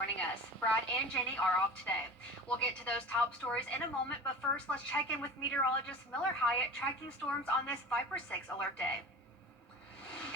Joining us. Brad and Jenny are off today. We'll get to those top stories in a moment, but first let's check in with meteorologist Miller Hyatt tracking storms on this Viper 6 alert day.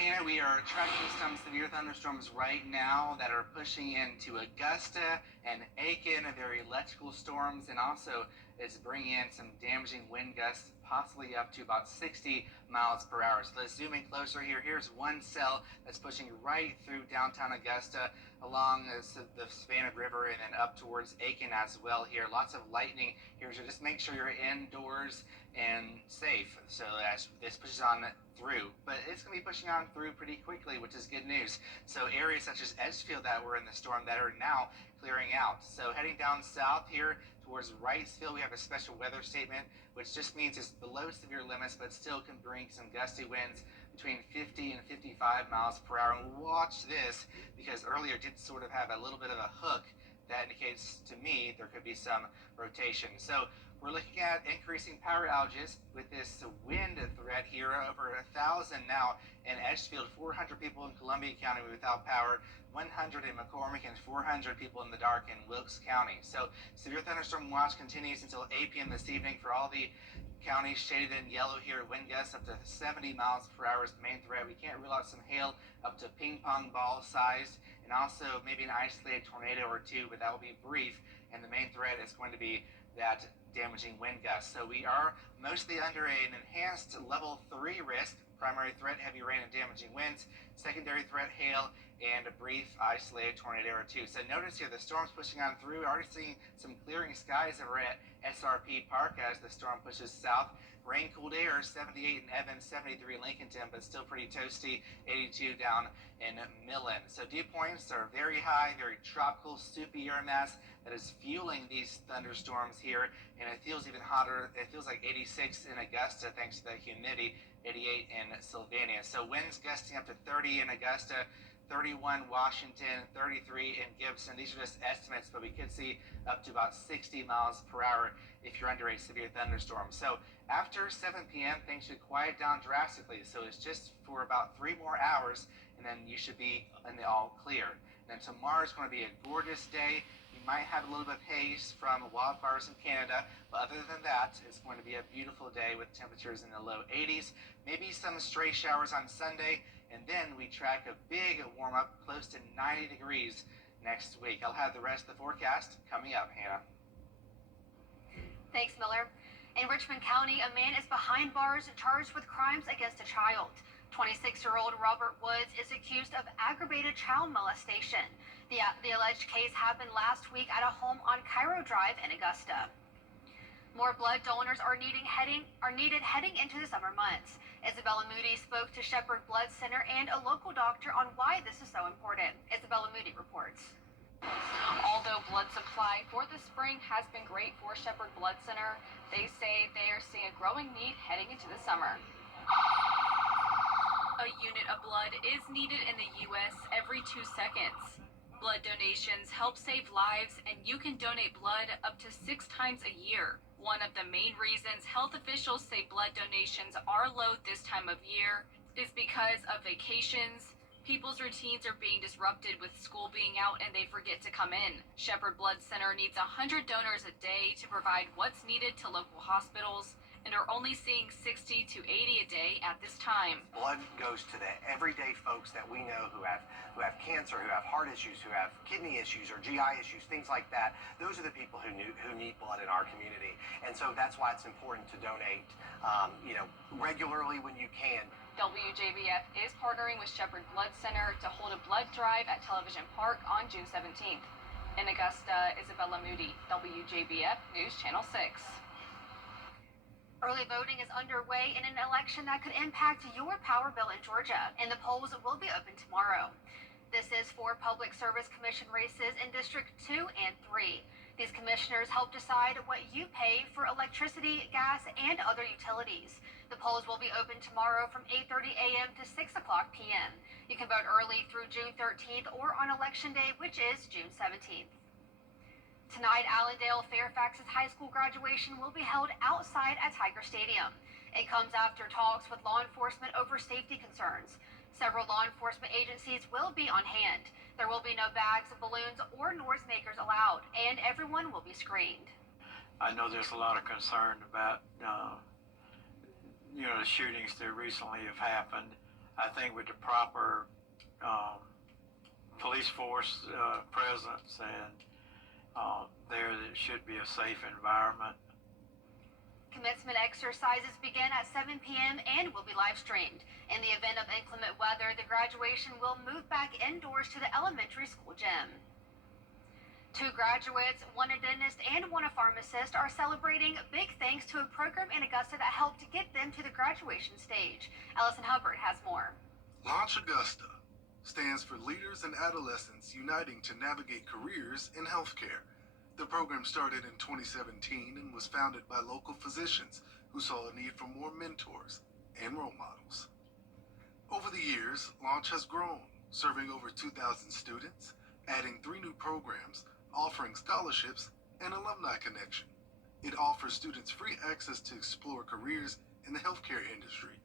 And we are tracking some severe thunderstorms right now that are pushing into Augusta and Aiken. They're electrical storms, and also it's bringing in some damaging wind gusts, possibly up to about 60 miles per hour. So let's zoom in closer here. Here's one cell that's pushing right through downtown Augusta, along the Savannah River, and then up towards Aiken as well here. Lots of lightning here, so just make sure you're indoors and safe. So as this pushes on through, but it's going to be pushing on through pretty quickly, which is good news. So areas such as Edgefield that were in the storm that are now clearing out. So heading down south here towards Wrightsville, we have a special weather statement, which just means it's below severe limits, but still can bring some gusty winds between 50 and 55 miles per hour. And watch this, because earlier did sort of have a little bit of a hook that indicates to me there could be some rotation. So we're looking at increasing power outages with this wind threat here. Over 1,000 now in Edgefield, 400 people in Columbia County without power, 100 in McCormick, and 400 people in the dark in Wilkes County. So severe thunderstorm watch continues until 8 p.m. this evening for all the counties shaded in yellow here. Wind gusts up to 70 miles per hour is the main threat. We can't rule out some hail up to ping pong ball sized, and also maybe an isolated tornado or two, but that will be brief. And the main threat is going to be that damaging wind gusts. So we are mostly under an enhanced level 3 risk. Primary threat, heavy rain and damaging winds. Secondary threat, hail and a brief isolated tornado or two. So notice here the storm's pushing on through. Already seeing some clearing skies over at SRP Park as the storm pushes south. Rain cooled air, 78 in Evans, 73 in Lincolnton, but still pretty toasty, 82 down in Millen. So dew points are very high, very tropical, soupy air mass that is fueling these thunderstorms here, and it feels even hotter. It feels like 86 in Augusta thanks to the humidity, 88 in Sylvania. So winds gusting up to 30 in Augusta, 31 Washington, 33 in Gibson. These are just estimates, but we could see up to about 60 miles per hour if you're under a severe thunderstorm. So after 7 p.m., things should quiet down drastically. So it's just for about 3 more hours, and then you should be in the all clear. And then tomorrow is going to be a gorgeous day. You might have a little bit of haze from wildfires in Canada, but other than that, it's going to be a beautiful day with temperatures in the low 80s, maybe some stray showers on Sunday, and then we track a big warm-up close to 90 degrees next week. I'll have the rest of the forecast coming up, Hannah. Thanks, Miller. In Richmond County, a man is behind bars charged with crimes against a child. 26-year-old Robert Woods is accused of aggravated child molestation. The alleged case happened last week at a home on Cairo Drive in Augusta. More blood donors are needed heading into the summer months. Isabella Moody spoke to Shepherd Blood Center and a local doctor on why this is so important. Isabella Moody reports. Although blood supply for the spring has been great for Shepherd Blood Center, they say they are seeing a growing need heading into the summer. A unit of blood is needed in the U.S. every 2 seconds. Blood donations help save lives, and you can donate blood up to 6 times a year. One of the main reasons health officials say blood donations are low this time of year is because of vacations. People's routines are being disrupted with school being out and they forget to come in. Shepherd Blood Center needs 100 donors a day to provide what's needed to local hospitals and are only seeing 60 to 80 a day at this time. Blood goes to the everyday folks that we know who have cancer, who have heart issues, who have kidney issues or GI issues, things like that. Those are the people who need blood in our community. And so that's why it's important to donate, regularly when you can. WJBF is partnering with Shepherd Blood Center to hold a blood drive at Television Park on June 17th. In Augusta, Isabella Moody, WJBF News Channel 6. Early voting is underway in an election that could impact your power bill in Georgia, and the polls will be open tomorrow. This is for Public Service Commission races in District 2 and 3. These commissioners help decide what you pay for electricity, gas, and other utilities. The polls will be open tomorrow from 8:30 a.m. to 6 o'clock p.m. You can vote early through June 13th or on Election Day, which is June 17th. Tonight, Allendale Fairfax's high school graduation will be held outside at Tiger Stadium. It comes after talks with law enforcement over safety concerns. Several law enforcement agencies will be on hand. There will be no bags, balloons, or noise makers allowed, and everyone will be screened. I know there's a lot of concern about, the shootings that recently have happened. I think with the proper police force presence and there should be a safe environment. Commencement exercises begin at 7 p.m. and will be live streamed. In the event of inclement weather, the graduation will move back indoors to the elementary school gym. 2 graduates, 1 a dentist, and 1 a pharmacist are celebrating big thanks to a program in Augusta that helped get them to the graduation stage. Ellison Hubbard has more. Launch Augusta stands for Leaders and Adolescents Uniting to Navigate Careers in Healthcare. The program started in 2017 and was founded by local physicians who saw a need for more mentors and role models. Over the years, Launch has grown, serving over 2,000 students, adding 3 new programs, offering scholarships and alumni connection. It offers students free access to explore careers in the healthcare industry.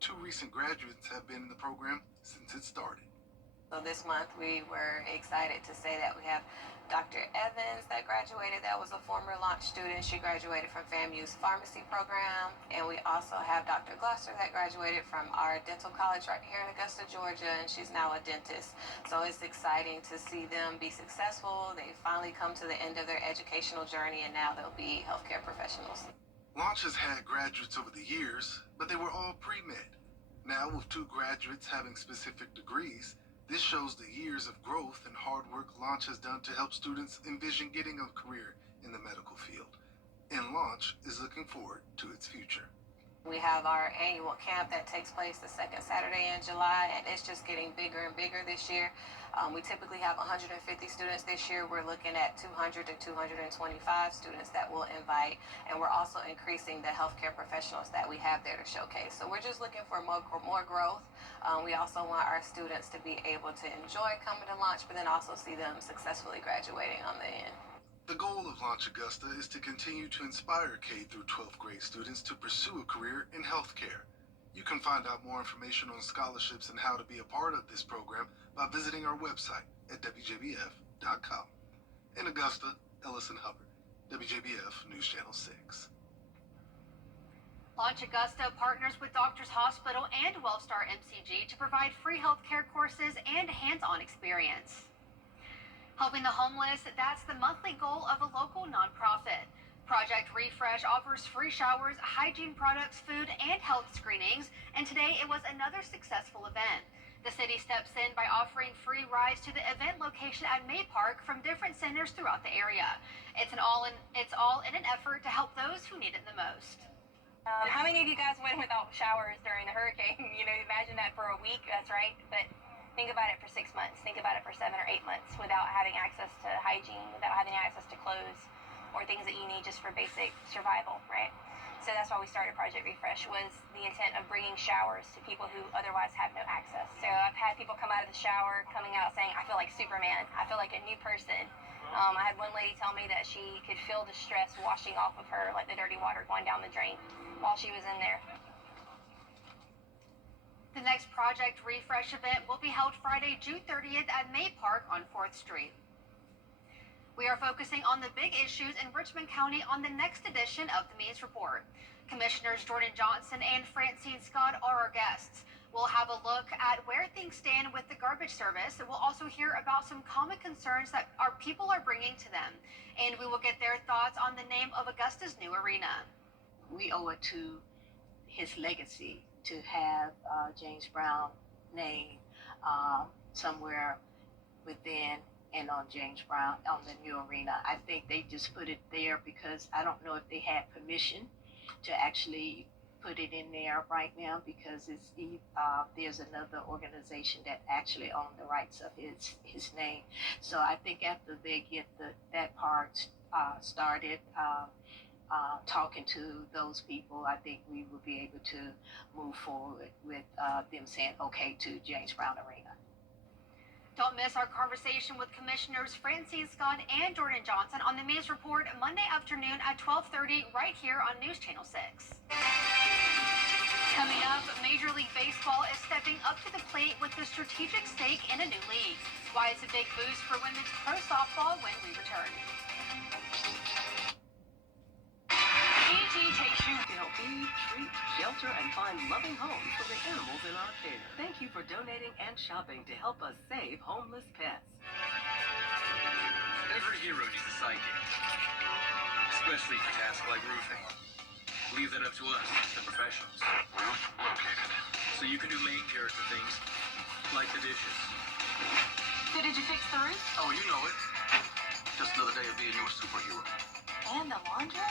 2 recent graduates have been in the program since it started. So this month we were excited to say that we have Dr. Evans that graduated. That was a former Launch student. She graduated from FAMU's pharmacy program. And we also have Dr. Gloucester that graduated from our dental college right here in Augusta, Georgia, and she's now a dentist. So it's exciting to see them be successful. They finally come to the end of their educational journey and now they'll be healthcare professionals. Launch has had graduates over the years, but they were all pre-med. Now with 2 graduates having specific degrees, this shows the years of growth and hard work Launch has done to help students envision getting a career in the medical field. And Launch is looking forward to its future. We have our annual camp that takes place the 2nd Saturday in July, and it's just getting bigger and bigger this year. We typically have 150 students this year. We're looking at 200 to 225 students that we'll invite, and we're also increasing the healthcare professionals that we have there to showcase. So we're just looking for more growth. We also want our students to be able to enjoy coming to Launch, but then also see them successfully graduating on the end. The goal of Launch Augusta is to continue to inspire K through 12th grade students to pursue a career in healthcare. You can find out more information on scholarships and how to be a part of this program by visiting our website at WJBF.com. In Augusta, Ellison Hubbard, WJBF News Channel 6. Launch Augusta partners with Doctors Hospital and WellStar MCG to provide free healthcare courses and hands-on experience. Helping the homeless, that's the monthly goal of a local nonprofit. Project Refresh offers free showers, hygiene products, food, and health screenings, and today it was another successful event. The city steps in by offering free rides to the event location at May Park from different centers throughout the area. It's all in an effort to help those who need it the most. How many of you guys went without showers during the hurricane? Imagine that for a week, that's right. But think about it for 6 months. Think about it for 7 or 8 months without having access to hygiene, without having access to clothes or things that you need just for basic survival, right? So that's why we started Project Refresh, was the intent of bringing showers to people who otherwise have no access. So I've had people come out of the shower, coming out saying, I feel like Superman. I feel like a new person. I had one lady tell me that she could feel the stress washing off of her, like the dirty water going down the drain while she was in there. The next Project Refresh event will be held Friday, June 30th at May Park on 4th Street. We are focusing on the big issues in Richmond County on the next edition of the Means Report. Commissioners Jordan Johnson and Francine Scott are our guests. We'll have a look at where things stand with the garbage service. We'll also hear about some common concerns that our people are bringing to them. And we will get their thoughts on the name of Augusta's new arena. We owe it to his legacy to have James Brown name somewhere within and on James Brown on the new arena. I think they just put it there because I don't know if they had permission to actually put it in there right now, because it's there's another organization that actually owns the rights of his name. So I think after they get that part started, talking to those people, I think we will be able to move forward with them saying okay to James Brown Arena. Don't miss our conversation with Commissioners Francine Scott and Jordan Johnson on the Means Report Monday afternoon at 12:30 right here on News Channel 6. Coming up, Major League Baseball is stepping up to the plate with a strategic stake in a new league. Why it's a big boost for women's pro softball when we return. ET takes you to help feed, treat, shelter, and find loving homes for the animals in our care. Thank you for donating and shopping to help us save homeless pets. Every hero needs a sidekick, especially for tasks like roofing. Leave that up to us, the professionals. Roof located. So you can do main character things, like the dishes. So did you fix the roof? Oh, you know it. Just another day of being your superhero. And the laundry?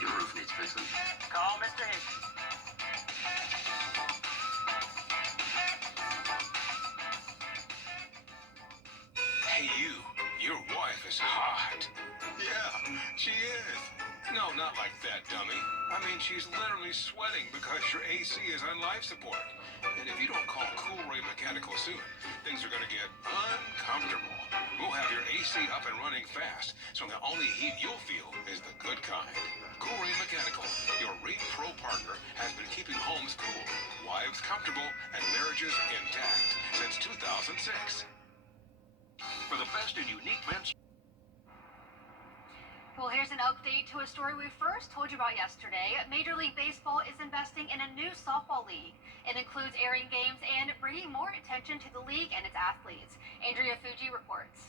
Your roof needs fixing. Call Mr. Hicks. Hey, you. Your wife is hot. Yeah, she is. No, not like that, dummy. I mean, she's literally sweating because your AC is on life support. And if you don't call Cool Ray Mechanical soon, things are going to get uncomfortable. We'll have your AC up and running fast, so the only heat you'll feel is the good kind. Cool Ray Mechanical, your Ring Pro partner, has been keeping homes cool, wives comfortable, and marriages intact since 2006. For the best in unique men's... Well, here's an update to a story we first told you about yesterday. Major League Baseball is investing in a new softball league. It includes airing games and bringing more attention to the league and its athletes. Andrea Fuji reports.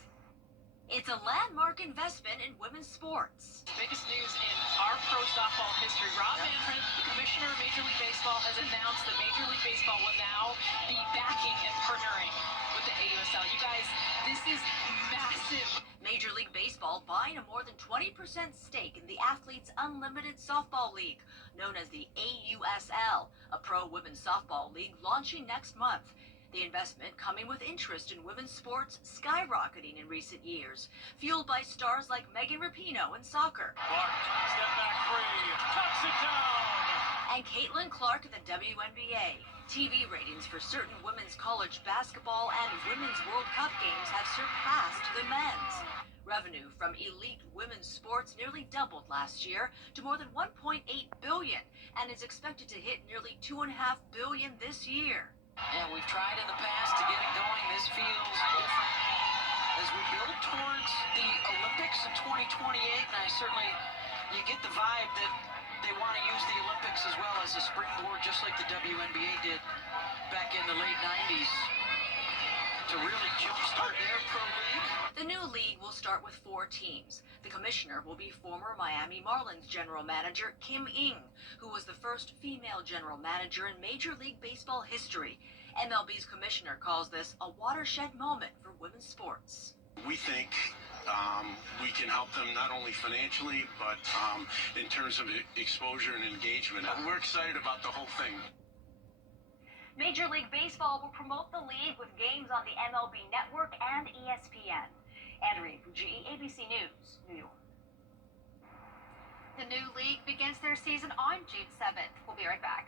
It's a landmark investment in women's sports. Biggest news in our pro softball history. Rob Manfred, the commissioner of Major League Baseball, has announced that Major League Baseball will now be backing and partnering with the AUSL. You guys, this is massive. Major League Baseball buying a more than 20% stake in the Athletes Unlimited Softball League, known as the AUSL, a pro women's softball league launching next month. The investment coming with interest in women's sports skyrocketing in recent years, fueled by stars like Megan Rapinoe in soccer. Clark, step back three, tucks it down. And Caitlin Clark in the WNBA. TV ratings for certain women's college basketball and women's World Cup games have surpassed the men's. Revenue from elite women's sports nearly doubled last year to more than $1.8 billion and is expected to hit nearly $2.5 billion this year. Yeah, we've tried in the past to get it going. This feels different as we build towards the Olympics in 2028, and I certainly, you get the vibe that they want to use the Olympics as well as a springboard, just like the WNBA did back in the late 90s to really jumpstart their pro league. The new league will start with 4 teams. The commissioner will be former Miami Marlins general manager Kim Ng, who was the first female general manager in Major League Baseball history. MLB's commissioner calls this a watershed moment for women's sports. We think we can help them not only financially, but in terms of exposure and engagement. We're excited about the whole thing. Major League Baseball will promote the league with games on the MLB Network and ESPN. Andrea Fuji, ABC News, New York. The new league begins their season on June 7th. We'll be right back.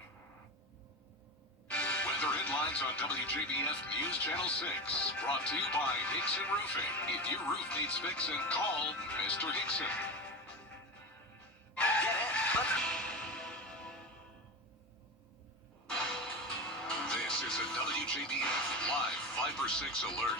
Weather headlines on WJBF News Channel 6. Brought to you by Hickson Roofing. If your roof needs fixing, call Mr. Hickson. Get in. This is a WJBF Live 5/6 alert.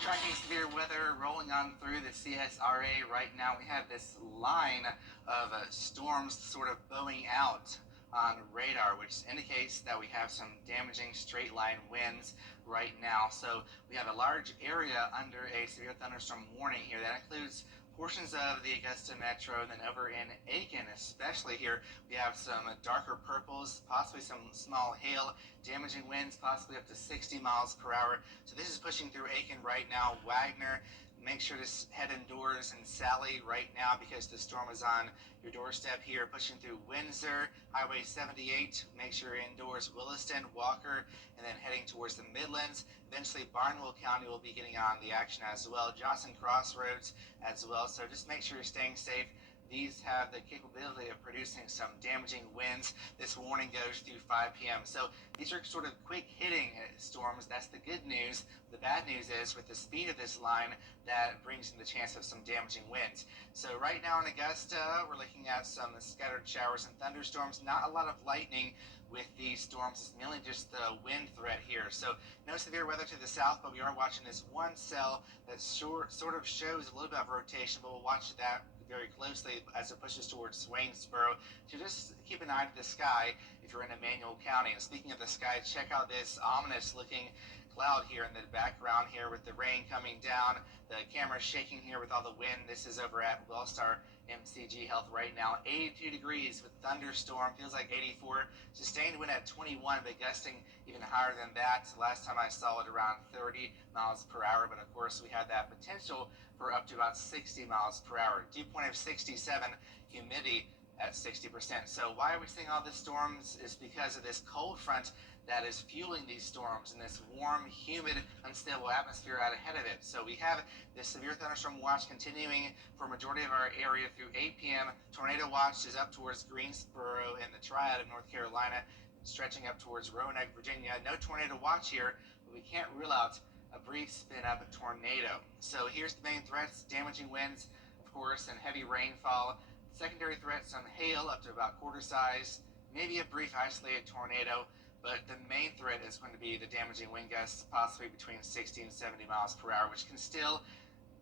Tracking severe weather rolling on through the CSRA right now. We have this line of storms sort of bowing out on radar, which indicates that we have some damaging straight line winds right now. So we have a large area under a severe thunderstorm warning here. That includes portions of the Augusta Metro, and then over in Aiken, especially here, we have some darker purples, possibly some small hail, damaging winds, possibly up to 60 miles per hour. So this is pushing through Aiken right now. Wagner, make sure to head indoors, and Sally right now because the storm is on your doorstep here, pushing through Windsor, Highway 78. Make sure you're indoors. Williston, Walker, and then heading towards the Midlands. Eventually, Barnwell County will be getting on the action as well. Johnson Crossroads as well. So just make sure you're staying safe. These have the capability of producing some damaging winds. This warning goes through 5 p.m. So these are sort of quick hitting storms. That's the good news. The bad news is with the speed of this line, that brings in the chance of some damaging winds. So right now in Augusta, we're looking at some scattered showers and thunderstorms. Not a lot of lightning, with these storms is mainly just the wind threat here. So no severe weather to the south, but we are watching this one cell that sort of shows a little bit of rotation, but we'll watch that very closely as it pushes towards Waynesboro. So just keep an eye to the sky if you're in Emmanuel County. And speaking of the sky, check out this ominous looking cloud here in the background here with the rain coming down. The camera's shaking here with all the wind. This is over at Wellstar MCG Health right now. 82 degrees with thunderstorm, feels like 84. Sustained wind at 21, but gusting even higher than that. Last time I saw it around 30 miles per hour, but of course we had that potential for up to about 60 miles per hour. Dew point of 67, humidity at 60%. So why are we seeing all these storms is because of this cold front that is fueling these storms and this warm, humid, unstable atmosphere out ahead of it. So we have this severe thunderstorm watch continuing for a majority of our area through 8 p.m. Tornado watch is up towards Greensboro and the Triad of North Carolina, stretching up towards Roanoke, Virginia. No tornado watch here, but we can't rule out a brief spin-up tornado. So here's the main threats: damaging winds, of course, and heavy rainfall. Secondary threats: some hail up to about quarter size, maybe a brief isolated tornado. But the main threat is going to be the damaging wind gusts, possibly between 60 and 70 miles per hour, which can still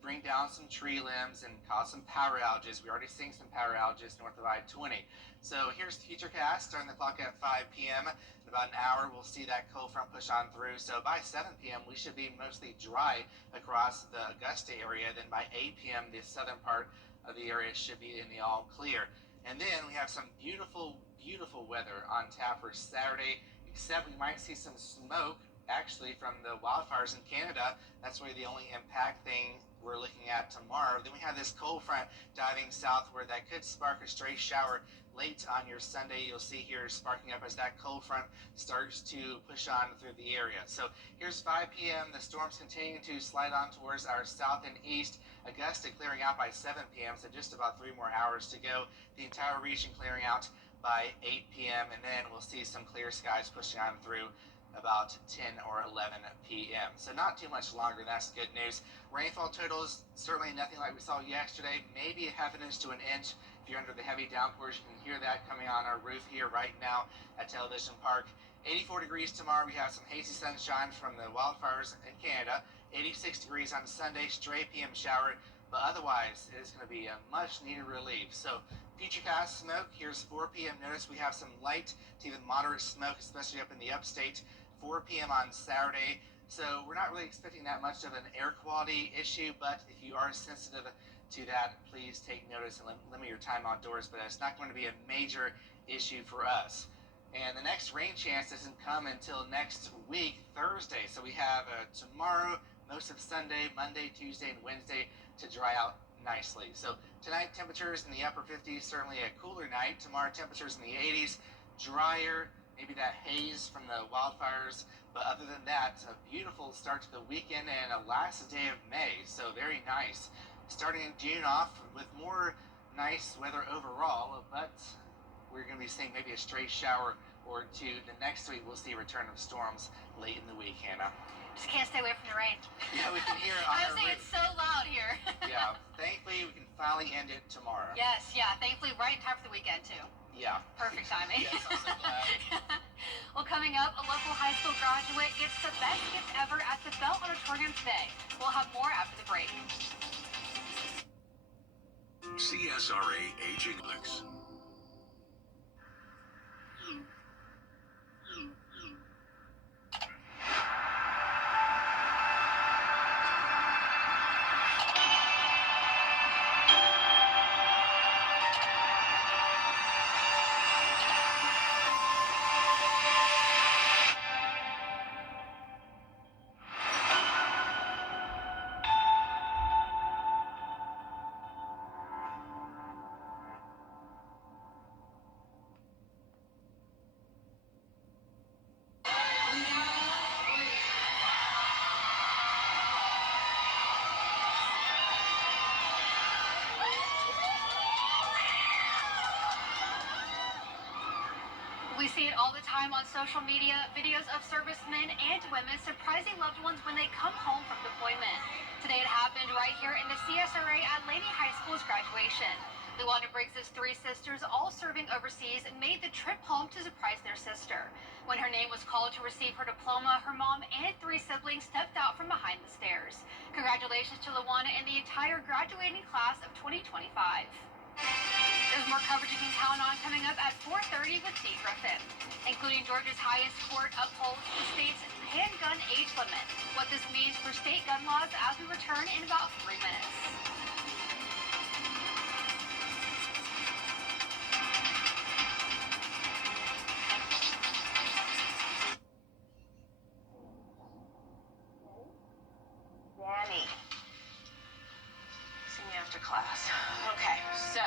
bring down some tree limbs and cause some power outages. We're already seeing some power outages north of I-20. So here's the Futurecast, starting the clock at 5 p.m. In about an hour, we'll see that cold front push on through. So by 7 p.m., we should be mostly dry across the Augusta area. Then by 8 p.m., the southern part of the area should be in the all clear. And then we have some beautiful, beautiful weather on tap for Saturday, except we might see some smoke actually from the wildfires in Canada. That's really the only impact thing we're looking at tomorrow. Then we have this cold front diving southward that could spark a stray shower late on your Sunday. You'll see here sparking up as that cold front starts to push on through the area. So here's 5 p.m. The storm's continuing to slide on towards our south and east. Augusta clearing out by 7 p.m., so just about 3 more hours to go. The entire region clearing out by 8 p.m., and then we'll see some clear skies pushing on through about 10 or 11 p.m. So not too much longer. That's good news. Rainfall totals, certainly nothing like we saw yesterday. Maybe a half an inch to an inch if you're under the heavy downpours. You can hear that coming on our roof here right now at Television Park. 84 degrees tomorrow. We have some hazy sunshine from the wildfires in Canada. 86 degrees on Sunday, stray PM shower. But otherwise, it is going to be a much needed relief. So Futurecast smoke, here's 4 p.m. Notice we have some light to even moderate smoke, especially up in the upstate. 4 p.m. on Saturday. So we're not really expecting that much of an air quality issue, but if you are sensitive to that, please take notice and limit your time outdoors. But it's not going to be a major issue for us. And the next rain chance doesn't come until next week, Thursday. So we have tomorrow, most of Sunday, Monday, Tuesday, and Wednesday to dry out nicely. So tonight, temperatures in the upper 50s, certainly a cooler night. Tomorrow, temperatures in the 80s, drier, maybe that haze from the wildfires. But other than that, a beautiful start to the weekend and a last day of May. So very nice. Starting in June off with more nice weather overall, but we're going to be seeing maybe a stray shower or two. The next week, we'll see a return of storms late in the week, Hannah. Just can't stay away from the rain. Yeah, we can hear it on I our say roof. it's so loud here. Yeah, thankfully we can finally end it tomorrow. Yes, yeah, thankfully right in time for the weekend too. Yeah. Perfect timing. Yes, I'm so glad. Well, coming up, a local high school graduate gets the best gift ever at the Bell Auditorium today. We'll have more after the break. CSRA Aging Links. We see it all the time on social media, videos of servicemen and women surprising loved ones when they come home from deployment. Today it happened right here in the CSRA at Lady High School's graduation. Luana Briggs's three sisters, all serving overseas, made the trip home to surprise their sister. When her name was called to receive her diploma, her mom and three siblings stepped out from behind the stairs. Congratulations to Luana and the entire graduating class of 2025. There's more coverage you can count on coming up at 4:30 with Dee Griffin, including Georgia's highest court upholds the state's handgun age limit. What this means for state gun laws as we return in about 3 minutes. Danny. See me after class. Okay, so,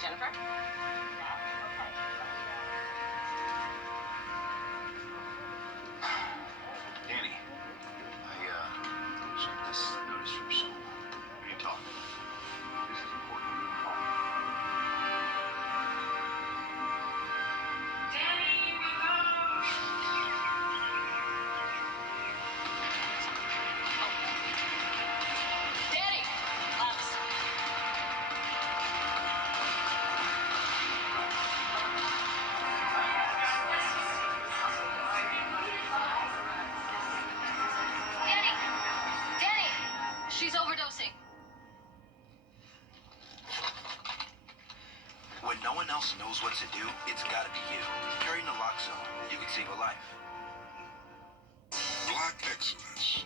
Jennifer? Danny, I checked this notice from school. We need to talk. This is important. Danny! Labs. Danny! She's overdosing. When no one else knows what to do, it's gotta be you. Carry naloxone. You can save a life. Black excellence.